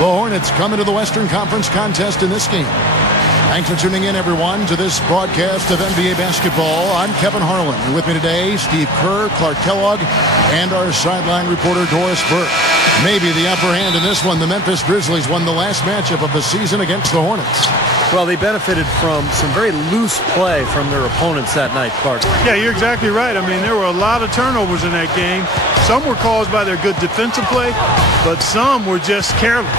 The Hornets come into the Western Conference contest in this game. Thanks for tuning in, everyone, to this broadcast of NBA basketball. I'm Kevin Harlan. And with me today, Steve Kerr, Clark Kellogg, and our sideline reporter, Doris Burke. Maybe the upper hand in this one. The Memphis Grizzlies won the last matchup of the season against the Hornets. Well, they benefited from some very loose play from their opponents that night, Clark. Yeah, you're exactly right. I mean, there were a lot of turnovers in that game. Some were caused by their good defensive play, but some were just careless.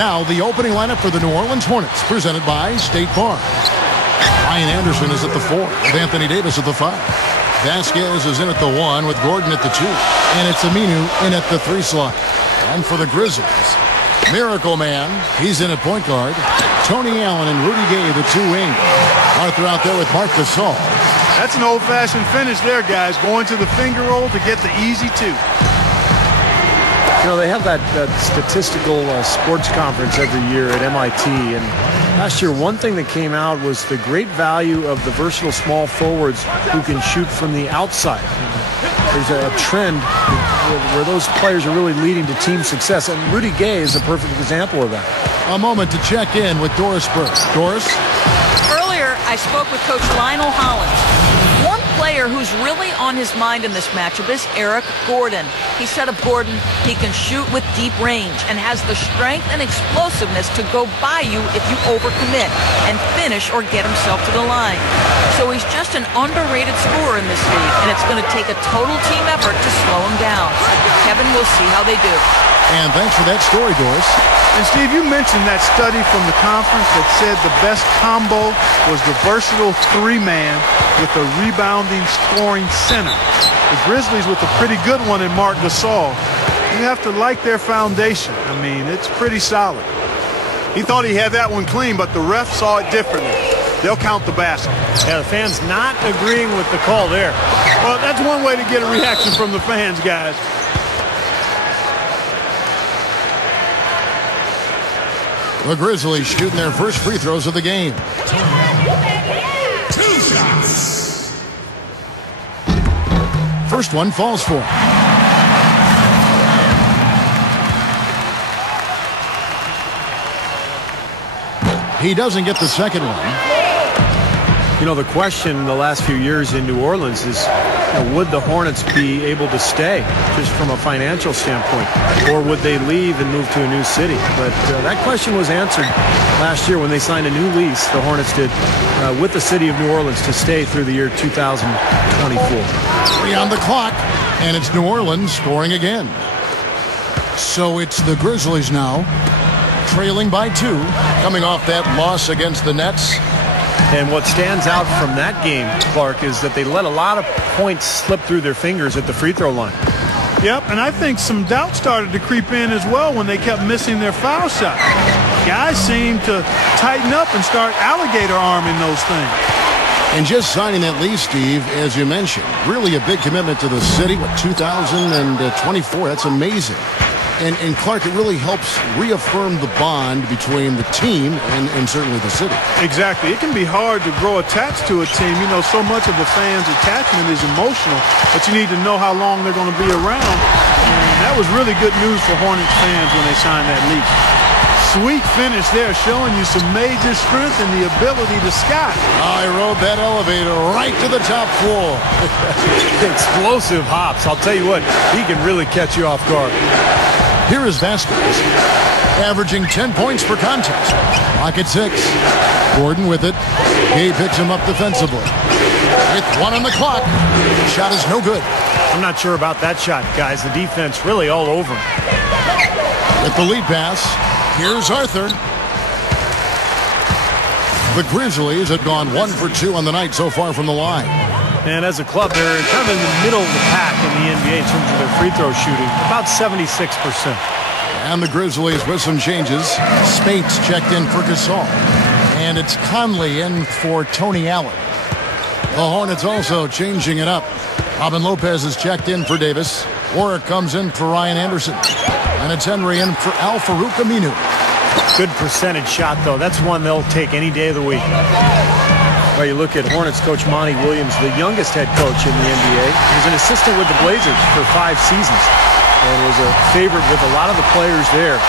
Now, the opening lineup for the New Orleans Hornets, presented by State Farm. Ryan Anderson is at the 4, with Anthony Davis at the 5. Vasquez is in at the 1, with Gordon at the 2. And it's Aminu in at the 3 slot. And for the Grizzlies, Miracle Man, he's in at point guard. Tony Allen and Rudy Gay, the 2 wing. Arthur out there with Marc Gasol. That's an old-fashioned finish there, guys. Going to the finger roll to get the easy 2. You know, they have that statistical sports conference every year at MIT, and last year one thing that came out was the great value of the versatile small forwards who can shoot from the outside. There's a trend where those players are really leading to team success, and Rudy Gay is a perfect example of that. A moment to check in with Doris Burke. Doris? Earlier, I spoke with Coach Lionel Hollins. One player who's really on his mind in this matchup is Eric Gordon. He said of Gordon, he can shoot with deep range and has the strength and explosiveness to go by you if you overcommit and finish or get himself to the line. So he's just an underrated scorer in this league, and it's going to take a total team effort to slow him down. Kevin, we'll see how they do. And thanks for that story, Doris. And Steve, you mentioned that study from the conference that said the best combo was the versatile 3-man with a rebounding scoring center. The Grizzlies with a pretty good one in Marc Gasol. You have to like their foundation. I mean, it's pretty solid. He thought he had that one clean, but the ref saw it differently. They'll count the basket. Yeah, the fans not agreeing with the call there. Well, that's one way to get a reaction from the fans, guys. The Grizzlies shooting their first free throws of the game. 2 shots. First one falls for him. He doesn't get the second one. You know, the question the last few years in New Orleans is, would the Hornets be able to stay just from a financial standpoint, or would they leave and move to a new city? But that question was answered last year when they signed a new lease, the Hornets did, with the city of New Orleans to stay through the year 2024. 3 on the clock, and it's New Orleans scoring again. So it's the Grizzlies now, trailing by 2, coming off that loss against the Nets. And what stands out from that game, Clark, is that they let a lot of points slip through their fingers at the free throw line. Yep, and I think some doubt started to creep in as well when they kept missing their foul shots. Guys seem to tighten up and start alligator arming those things. And just signing that lease, Steve, as you mentioned, really a big commitment to the city. What, 2024? That's amazing. And Clark, it really helps reaffirm the bond between the team and certainly the city. Exactly. It can be hard to grow attached to a team. You know, so much of the fans' attachment is emotional, but you need to know how long they're going to be around. And that was really good news for Hornets fans when they signed that lease. Sweet finish there, showing you some major strength and the ability to sky. I rode that elevator right to the top floor. Explosive hops. I'll tell you what, he can really catch you off guard. Here is Vasquez, averaging 10 points per contest. Clock at 6. Gordon with it. Gay picks him up defensively. With 1 on the clock. The shot is no good. I'm not sure about that shot, guys. The defense really all over him. With the lead pass, here's Arthur. The Grizzlies have gone 1 for 2 on the night so far from the line. And as a club, they're kind of in the middle of the pack in the NBA in terms of their free throw shooting, about 76%. And the Grizzlies with some changes. Spates checked in for Gasol. And it's Conley in for Tony Allen. The Hornets also changing it up. Robin Lopez is checked in for Davis. Warwick comes in for Ryan Anderson. And it's Henry in for Al-Farouq Aminu. Good percentage shot, though. That's one they'll take any day of the week. Well, you look at Hornets coach Monty Williams, the youngest head coach in the NBA. He was an assistant with the Blazers for 5 seasons and was a favorite with a lot of the players there.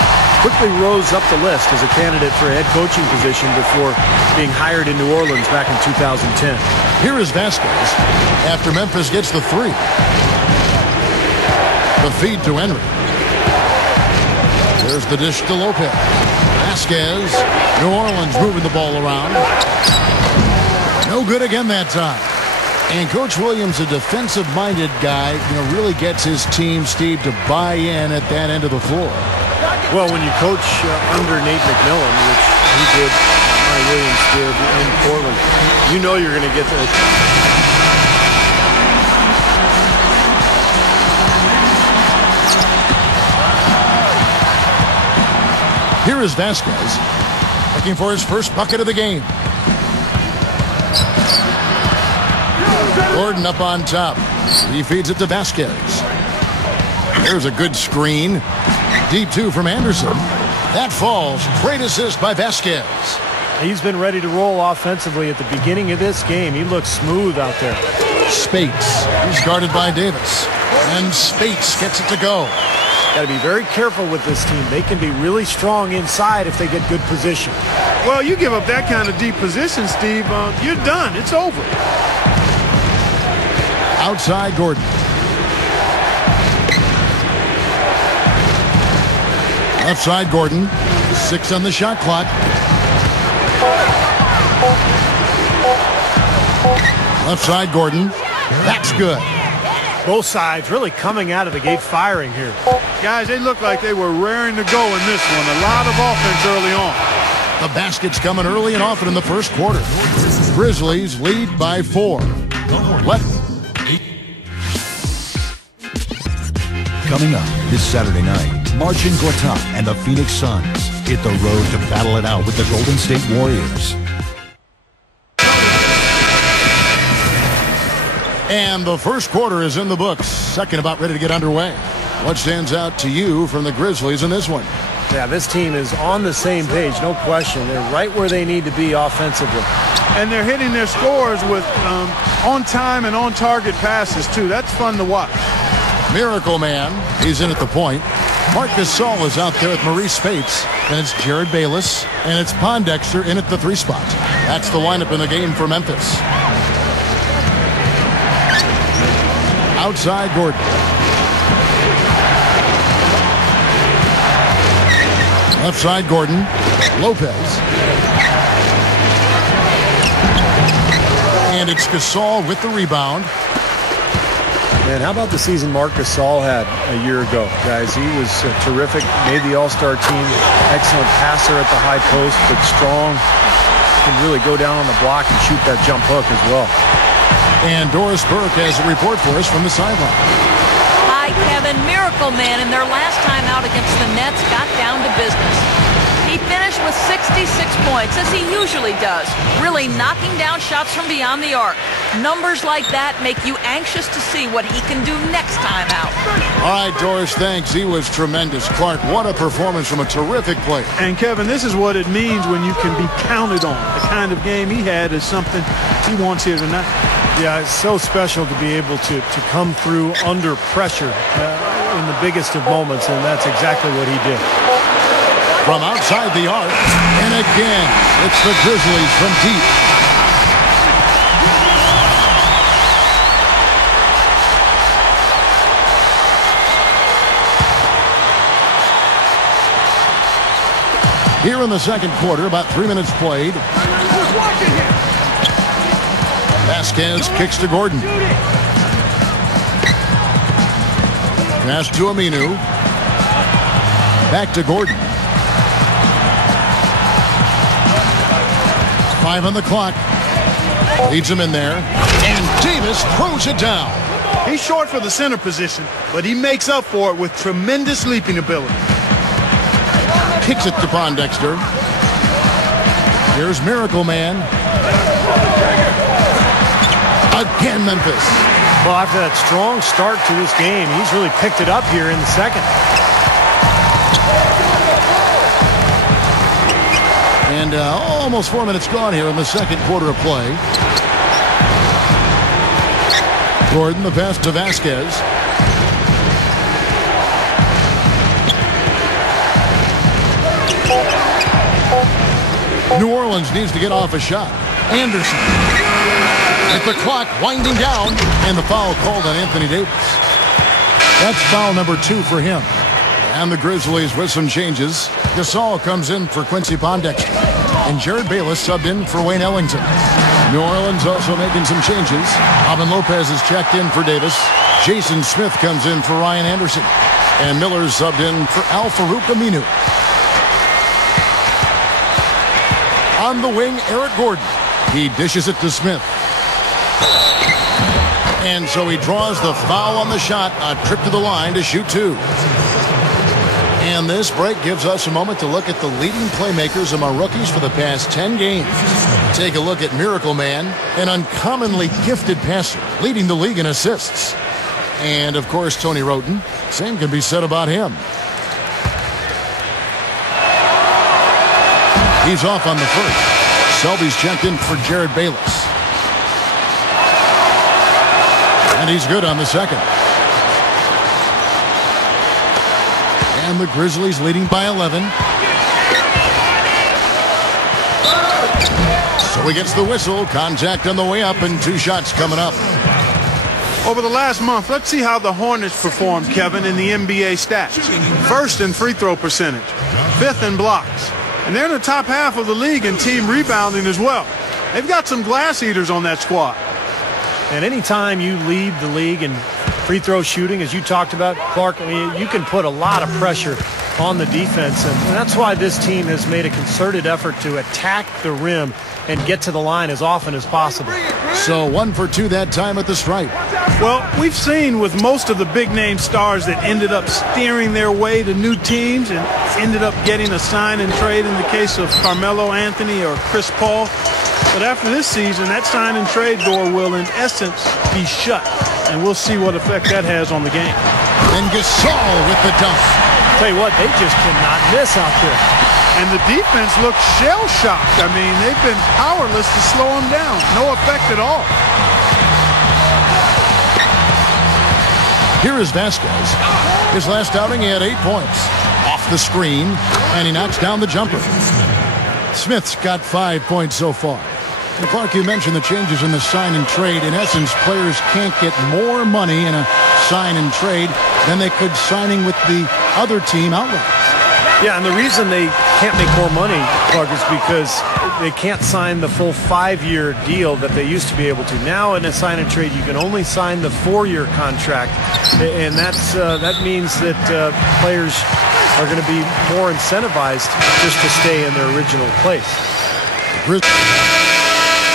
quickly rose up the list as a candidate for a head coaching position before being hired in New Orleans back in 2010. Here is Vasquez after Memphis gets the 3. The feed to Henry. There's the dish to Lopez. Vasquez. New Orleans moving the ball around. No good again that time. And Coach Williams, a defensive-minded guy, really gets his team, Steve, to buy in at that end of the floor. Well, when you coach under Nate McMillan, which he did, Williams did in Portland, you know you're going to get the... Here is Vasquez, looking for his first bucket of the game. Gordon up on top. He feeds it to Vasquez. There's a good screen. Deep 2 from Anderson. That falls. Great assist by Vasquez. He's been ready to roll offensively at the beginning of this game. He looks smooth out there. Spates. He's guarded by Davis. And Spates gets it to go. Got to be very careful with this team. They can be really strong inside if they get good position. Well, you give up that kind of deep position, Steve, you're done. It's over. Outside Gordon. Left side Gordon. 6 on the shot clock. Left side Gordon. That's good. Both sides really coming out of the gate firing here. Guys, they look like they were raring to go in this one. A lot of offense early on. The basket's coming early and often in the first quarter. Grizzlies lead by 4. Coming up this Saturday night, Marcin Gortat and the Phoenix Suns hit the road to battle it out with the Golden State Warriors. And the first quarter is in the books. Second about ready to get underway. What stands out to you from the Grizzlies in this one? Yeah, this team is on the same page, no question. They're right where they need to be offensively. And they're hitting their scores with on-time and on-target passes, too. That's fun to watch. Miracle Man, he's in at the point. Marc Gasol is out there with Maurice Spates. And it's Jared Bayless. And it's Pondexter in at the 3 spot. That's the lineup in the game for Memphis. Outside Gordon. Left side Gordon. Lopez. And it's Gasol with the rebound. Man, how about the season Marc Gasol had a year ago, guys? He was terrific, made the All-Star team, excellent passer at the high post, but strong, can really go down on the block and shoot that jump hook as well. And Doris Burke has a report for us from the sideline. Hi, Kevin. Miracle Man in their last time out against the Nets got down to business. He finished with 66 points, as he usually does, really knocking down shots from beyond the arc. Numbers like that make you anxious to see what he can do next time out. All right, Doris, thanks. He was tremendous. Clark, what a performance from a terrific player. And, Kevin, this is what it means when you can be counted on. The kind of game he had is something he wants here tonight. Yeah, it's so special to be able to come through under pressure in the biggest of moments, and that's exactly what he did. From outside the arc, and again, it's the Grizzlies from deep. Here in the second quarter, about 3 minutes played. Vasquez kicks to Gordon. Pass to Aminu. Back to Gordon. 5 on the clock. Leads him in there. And Davis throws it down. He's short for the center position, but he makes up for it with tremendous leaping ability. Kicks it to Pondexter. Here's Miracle Man. Again, Memphis. Well, after that strong start to this game, he's really picked it up here in the second. And almost 4 minutes gone here in the second quarter of play. Gordon, the pass to Vasquez. New Orleans needs to get off a shot. Anderson. With the clock winding down, and the foul called on Anthony Davis. That's foul number 2 for him. And the Grizzlies with some changes. Gasol comes in for Quincy Pondexter. And Jared Bayless subbed in for Wayne Ellington. New Orleans also making some changes. Alvin Lopez is checked in for Davis. Jason Smith comes in for Ryan Anderson. And Miller's subbed in for Al-Farouq Aminu. On the wing, Eric Gordon. He dishes it to Smith. And so he draws the foul on the shot. A trip to the line to shoot 2. And this break gives us a moment to look at the leading playmakers among rookies for the past 10 games. Take a look at Miracle Man, an uncommonly gifted passer, leading the league in assists. And, of course, Tony Roten. Same can be said about him. He's off on the first. Selby's checked in for Jared Bayless. And he's good on the second. And the Grizzlies leading by 11. So he gets the whistle. Contact on the way up and 2 shots coming up. Over the last month, let's see how the Hornets performed, Kevin, in the NBA stats. First in free throw percentage. 5th in blocks. And they're in the top half of the league in team rebounding as well. They've got some glass eaters on that squad. And anytime you lead the league in free throw shooting, as you talked about, Clark, I mean, you can put a lot of pressure on the defense. And that's why this team has made a concerted effort to attack the rim and get to the line as often as possible. So 1 for 2 that time at the stripe. Well, we've seen with most of the big-name stars that ended up steering their way to new teams and ended up getting a sign and trade in the case of Carmelo Anthony or Chris Paul. But after this season, that sign and trade door will, in essence, be shut. And we'll see what effect that has on the game. And Gasol with the dunk. Tell you what, they just cannot miss out there. And the defense looks shell-shocked. I mean, they've been powerless to slow them down. No effect at all. Here is Vasquez. His last outing, he had 8 points. Off the screen, and he knocks down the jumper. Smith's got 5 points so far. And Clark, you mentioned the changes in the sign and trade. In essence, players can't get more money in a sign and trade than they could signing with the other team outright. Yeah, and the reason they can't make more money, Clark, is because they can't sign the full 5-year deal that they used to be able to. Now in a sign and trade, you can only sign the 4-year contract, and that means that players are going to be more incentivized just to stay in their original place.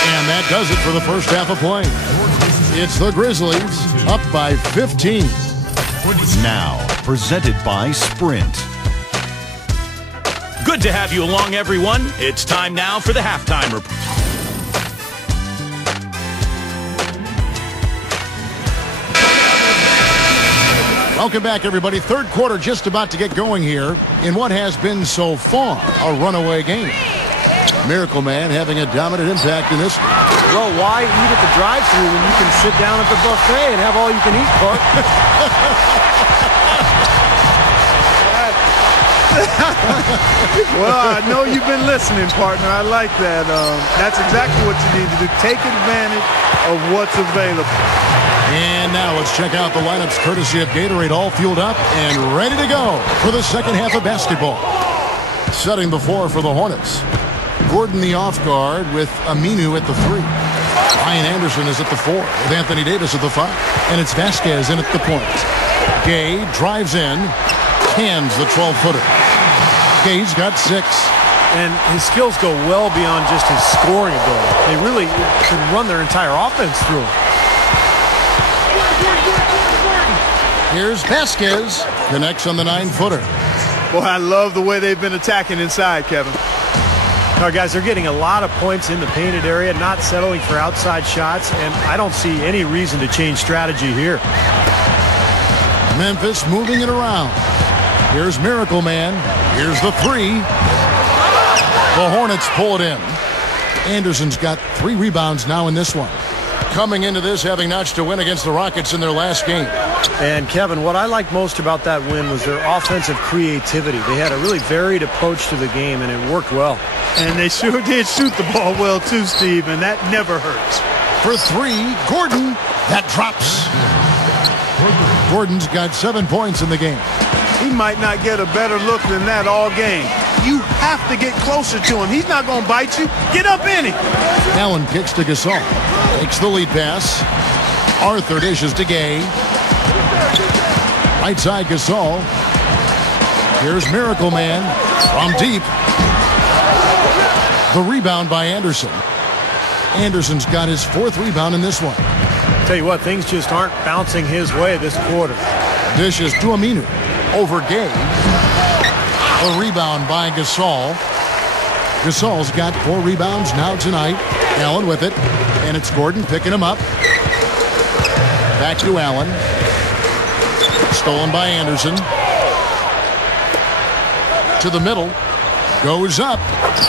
And that does it for the first half of play. It's the Grizzlies up by 15. Now, presented by Sprint. Good to have you along, everyone. It's time now for the halftime report. Welcome back, everybody. Third quarter just about to get going here in what has been so far a runaway game. Miracle Man having a dominant impact in this. Well, why eat at the drive-thru when you can sit down at the buffet and have all you can eat, Clark? Well, I know you've been listening, partner. I like that. That's exactly what you need to do. Take advantage of what's available. And now let's check out the lineups courtesy of Gatorade, all fueled up and ready to go for the second half of basketball. Setting the floor for the Hornets. Gordon the off guard with Aminu at the 3. Ryan Anderson is at the 4 with Anthony Davis at the 5. And it's Vasquez in at the point. Gay drives in, hands the 12-footer. Gay's got 6. And his skills go well beyond just his scoring ability. They really can run their entire offense through him. Here's Vasquez. Connects on the 9-footer. Boy, I love the way they've been attacking inside, Kevin. All right, guys, they're getting a lot of points in the painted area, not settling for outside shots, and I don't see any reason to change strategy here. Memphis moving it around. Here's Miracle Man. Here's the 3. The Hornets pull it in. Anderson's got 3 rebounds now in this one. Coming into this, having notched a win against the Rockets in their last game. And, Kevin, what I liked most about that win was their offensive creativity. They had a really varied approach to the game, and it worked well. And they sure did shoot the ball well, too, Steve, and that never hurts. For three, Gordon. That drops. Gordon's got 7 points in the game. He might not get a better look than that all game. You have to get closer to him. He's not going to bite you. Get up in him. Allen kicks to Gasol. Takes the lead pass. Arthur dishes to Gay. Right side Gasol. Here's Miracle Man from deep. The rebound by Anderson. Anderson's got his 4th rebound in this one. Tell you what, things just aren't bouncing his way this quarter. Dishes to Aminu. Over Gay. A rebound by Gasol. Gasol's got 4 rebounds now tonight. Allen with it. And it's Gordon picking him up. Back to Allen. Stolen by Anderson. To the middle. Goes up.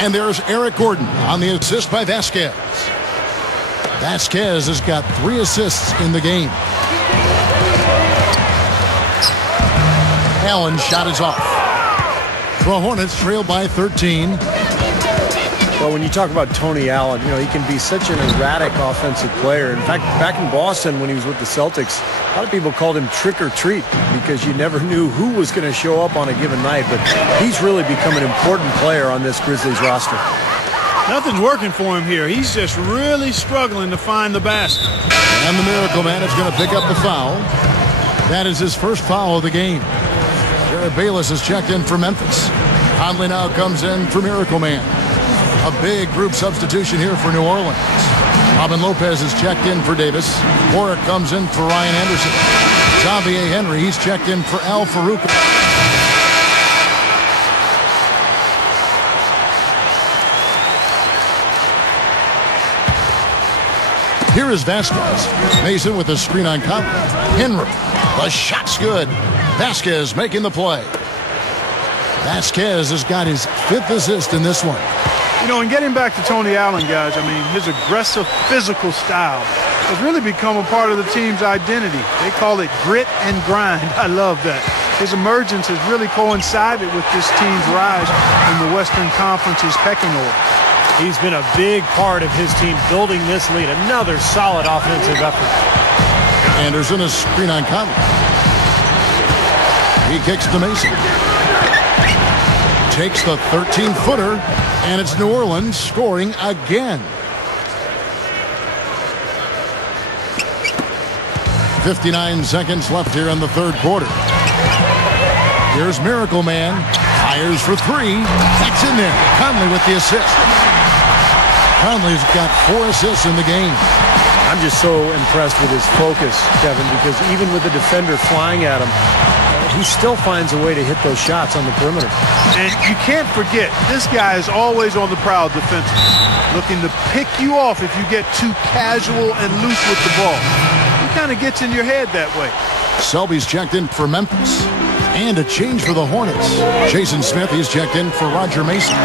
And there's Eric Gordon on the assist by Vasquez. Vasquez has got 3 assists in the game. Allen's shot is off. The Hornets trail by 13. Well, when you talk about Tony Allen, you know, he can be such an erratic offensive player. In fact, back in Boston when he was with the Celtics, a lot of people called him trick or treat because you never knew who was going to show up on a given night. But he's really become an important player on this Grizzlies roster. Nothing's working for him here. He's just really struggling to find the basket. And the Miracle Man is going to pick up the foul. That is his first foul of the game. Jared Bayless has checked in for Memphis. Conley now comes in for Miracle Man. A big group substitution here for New Orleans. Robin Lopez is checked in for Davis. Warwick comes in for Ryan Anderson. Xavier Henry, he's checked in for Al Farouk. Here is Vasquez. Mason with a screen on Conley. Henry. The shot's good. Vasquez making the play. Vasquez has got his 5th assist in this one. You know, and getting back to Tony Allen, guys, I mean, his aggressive physical style has really become a part of the team's identity. They call it grit and grind. I love that. His emergence has really coincided with this team's rise in the Western Conference's pecking order. He's been a big part of his team building this lead. Another solid offensive effort. Anderson is screen on Conley. He kicks to Mason. Takes the 13-footer, and it's New Orleans scoring again. 59 seconds left here in the 3rd quarter. Here's Miracle Man. Fires for 3. That's in there. Conley with the assist. Conley's got 4 assists in the game. I'm just so impressed with his focus, Kevin, because even with the defender flying at him, he still finds a way to hit those shots on the perimeter. And you can't forget, this guy is always on the prowl defensively, looking to pick you off if you get too casual and loose with the ball. He kind of gets in your head that way. Selby's checked in for Memphis. And a change for the Hornets. Jason Smith, he's checked in for Roger Mason.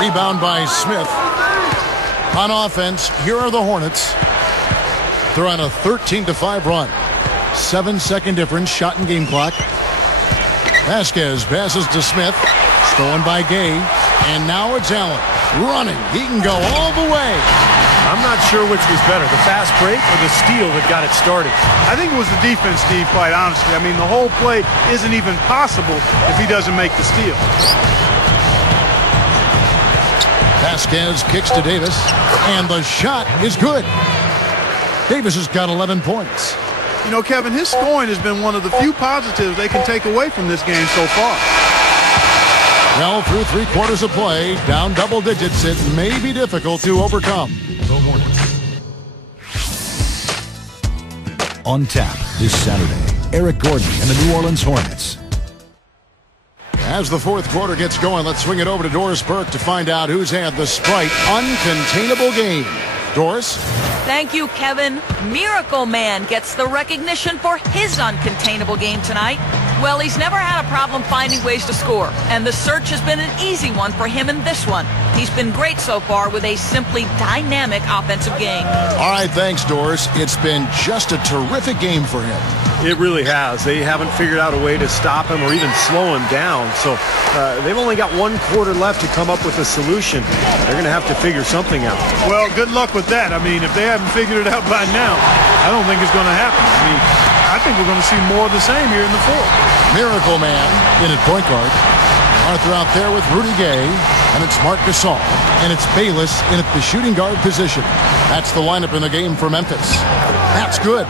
Rebound by Smith. On offense, here are the Hornets. They're on a 13-5 run. 7-second difference, shot and game clock. Vasquez passes to Smith. Stolen by Gay. And now it's Allen. Running. He can go all the way. I'm not sure which was better, the fast break or the steal that got it started. I think it was the defense, Steve, quite honestly. I mean, the whole play isn't even possible if he doesn't make the steal. Vasquez kicks to Davis. And the shot is good. Davis has got 11 points. You know, Kevin, his scoring has been one of the few positives they can take away from this game so far. Well, through 3 quarters of play, down double digits, it may be difficult to overcome. The Hornets. On tap this Saturday, Eric Gordon and the New Orleans Hornets. As the 4th quarter gets going, let's swing it over to Doris Burke to find out who's had the Sprite uncontainable game. Doris? Thank you, Kevin. Miracle Man gets the recognition for his uncontainable game tonight. Well, he's never had a problem finding ways to score, and the search has been an easy one for him in this one. He's been great so far with a simply dynamic offensive game. All right, thanks, Doris. It's been just a terrific game for him. It really has. They haven't figured out a way to stop him or even slow him down. So they've only got 1 quarter left to come up with a solution. They're going to have to figure something out. Well, good luck with that. I mean, if they haven't figured it out by now, I don't think it's going to happen. I mean, I think we're going to see more of the same here in the fourth. Miracle Man in at point guard. Arthur out there with Rudy Gay, and it's Marc Gasol, and it's Bayless in at the shooting guard position. That's the lineup in the game for Memphis. That's good.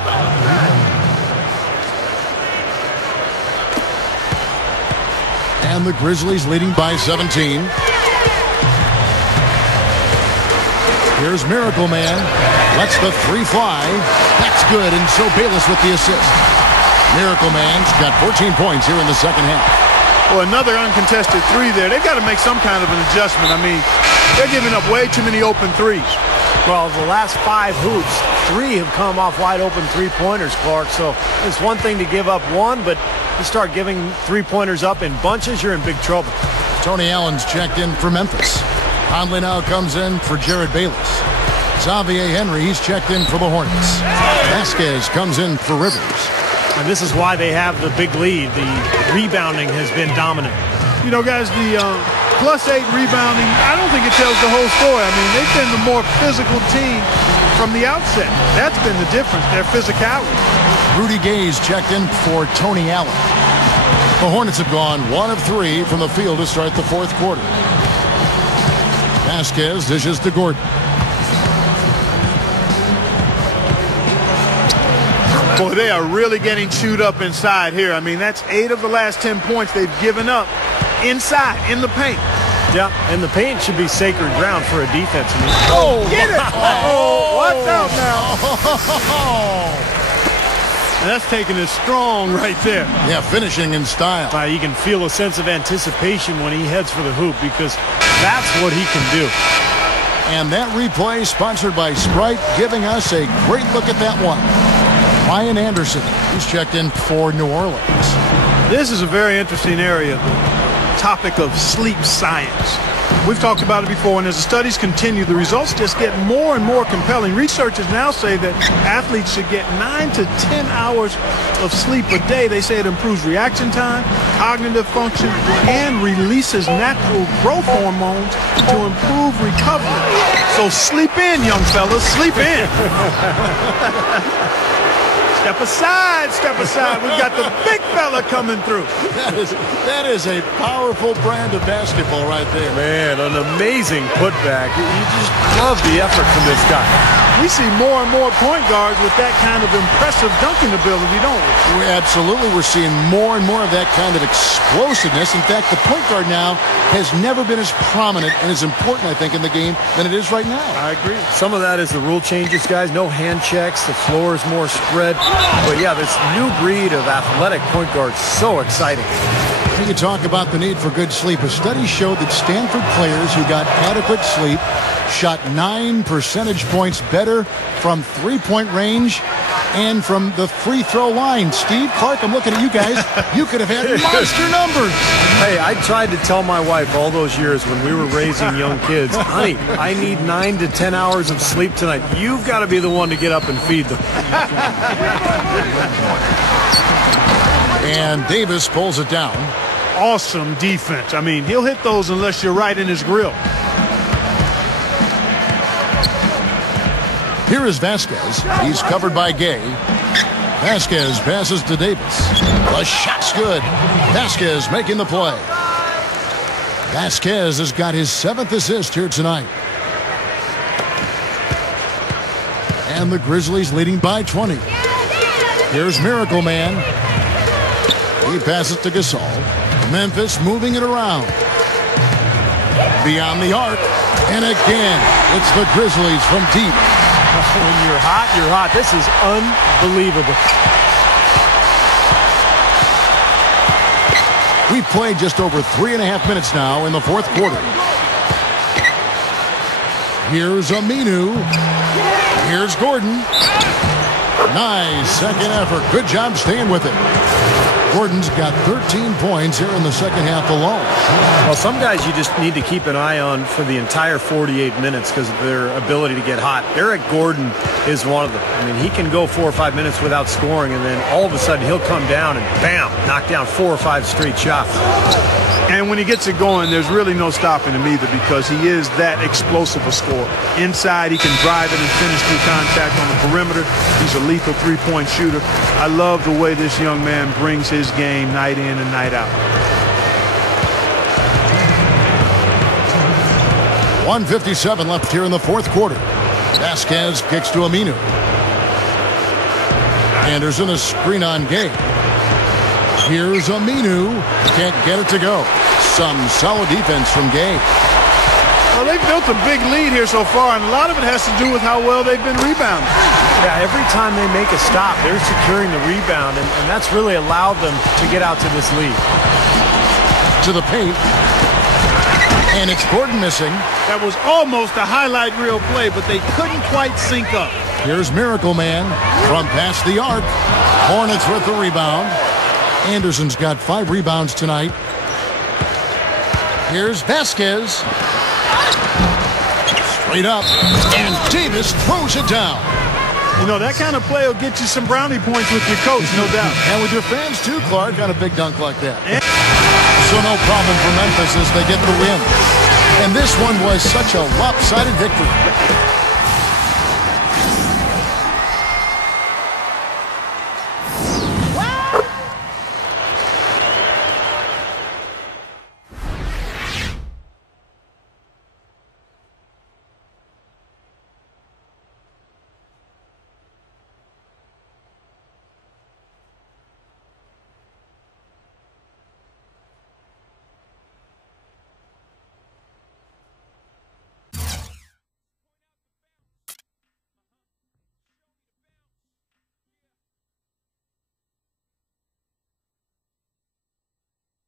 And the Grizzlies leading by 17. Here's Miracle Man. Lets the 3 fly. That's good, and so Bayless with the assist. Miracle Man's got 14 points here in the second half. Well, another uncontested 3 there. They've got to make some kind of an adjustment. I mean, they're giving up way too many open 3s. Well, the last 5 hoops, 3 have come off wide open 3-pointers, Clark. So it's one thing to give up 1, but you start giving 3-pointers up in bunches, you're in big trouble. Tony Allen's checked in for Memphis. Conley now comes in for Jared Bayless. Xavier Henry, he's checked in for the Hornets. Vasquez comes in for Rivers. And this is why they have the big lead. The rebounding has been dominant. You know, guys, the +8 rebounding, I don't think it tells the whole story. I mean, they've been the more physical team from the outset. That's been the difference, their physicality. Rudy Gay's checked in for Tony Allen. The Hornets have gone 1 of 3 from the field to start the fourth quarter. Vasquez dishes to Gordon. Boy, they are really getting chewed up inside here. I mean, that's 8 of the last 10 points they've given up inside, in the paint. Yeah, and the paint should be sacred ground for a defense. Oh, get it! Oh, watch out now. And that's taking it strong right there. Yeah, finishing in style. You can feel a sense of anticipation when he heads for the hoop because that's what he can do. And that replay sponsored by Sprite, giving us a great look at that one. Ryan Anderson, he's checked in for New Orleans. This is a very interesting area, the topic of sleep science. We've talked about it before, and as the studies continue, the results just get more and more compelling. Researchers now say that athletes should get 9 to 10 hours of sleep a day. They say it improves reaction time, cognitive function, and releases natural growth hormones to improve recovery. So sleep in, young fellas, sleep in. Step aside, step aside. We've got the big fella coming through. That is a powerful brand of basketball right there. Man, an amazing putback. You just love the effort from this guy. We see more and more point guards with that kind of impressive dunking ability, don't we? Absolutely. We're seeing more and more of that kind of explosiveness. In fact, the point guard now has never been as prominent and as important, I think, in the game than it is right now. I agree. Some of that is the rule changes, guys. No hand checks. The floor is more spread. But, yeah, this new breed of athletic point guard, so exciting. You talk about the need for good sleep. A study showed that Stanford players who got adequate sleep shot 9 percentage points better from three-point range and from the free throw line. Steve, Clark, I'm looking at you guys. You could have had monster numbers. Hey, I tried to tell my wife all those years when we were raising young kids, honey, I need 9 to 10 hours of sleep tonight. You've got to be the one to get up and feed them. And Davis pulls it down. Awesome defense. I mean, he'll hit those unless you're right in his grill. Here is Vasquez. He's covered by Gay. Vasquez passes to Davis. The shot's good. Vasquez making the play. Vasquez has got his 7th assist here tonight. And the Grizzlies leading by 20. Here's Miracle Man. He passes to Gasol. Memphis moving it around. Beyond the arc. And again, it's the Grizzlies from deep. When you're hot, you're hot. This is unbelievable. We've played just over 3.5 minutes now in the fourth quarter. Here's Aminu. Here's Gordon. Nice second effort. Good job staying with it. Gordon's got 13 points here in the second half alone. Well, some guys you just need to keep an eye on for the entire 48 minutes because of their ability to get hot. Eric Gordon is one of them. I mean, he can go 4 or 5 minutes without scoring, and then all of a sudden he'll come down and bam, knock down 4 or 5 straight shots. And when he gets it going, there's really no stopping him either because he is that explosive a scorer. Inside, he can drive it and finish through contact on the perimeter. He's a lethal three-point shooter. I love the way this young man brings his game night in and night out. 1:57 left here in the fourth quarter. Vasquez kicks to Aminu. Anderson a screen on Gay. Here's Aminu. Can't get it to go. Some solid defense from Gay. Well, they've built a big lead here so far, and a lot of it has to do with how well they've been rebounding. Yeah, every time they make a stop, they're securing the rebound, and that's really allowed them to get out to this lead. To the paint. And it's Gordon missing. That was almost a highlight reel play, but they couldn't quite sync up. Here's Miracle Man from past the arc. Hornets with the rebound. Anderson's got 5 rebounds tonight. Here's Vasquez. Straight up. And Davis throws it down. You know, that kind of play will get you some brownie points with your coach, no doubt. And with your fans, too, Clark, on a big dunk like that. So no problem for Memphis as they get the win. And this one was such a lopsided victory.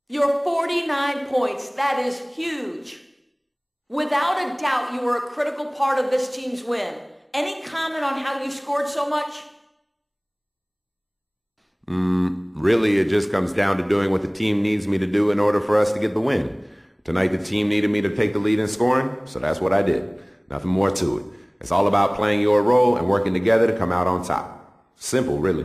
Your 49 points, that is huge. Without a doubt, you were a critical part of this team's win. Any comment on how you scored so much? Really, it just comes down to doing what the team needs me to do in order for us to get the win. Tonight, the team needed me to take the lead in scoring, so that's what I did. Nothing more to it. It's all about playing your role and working together to come out on top. Simple, really.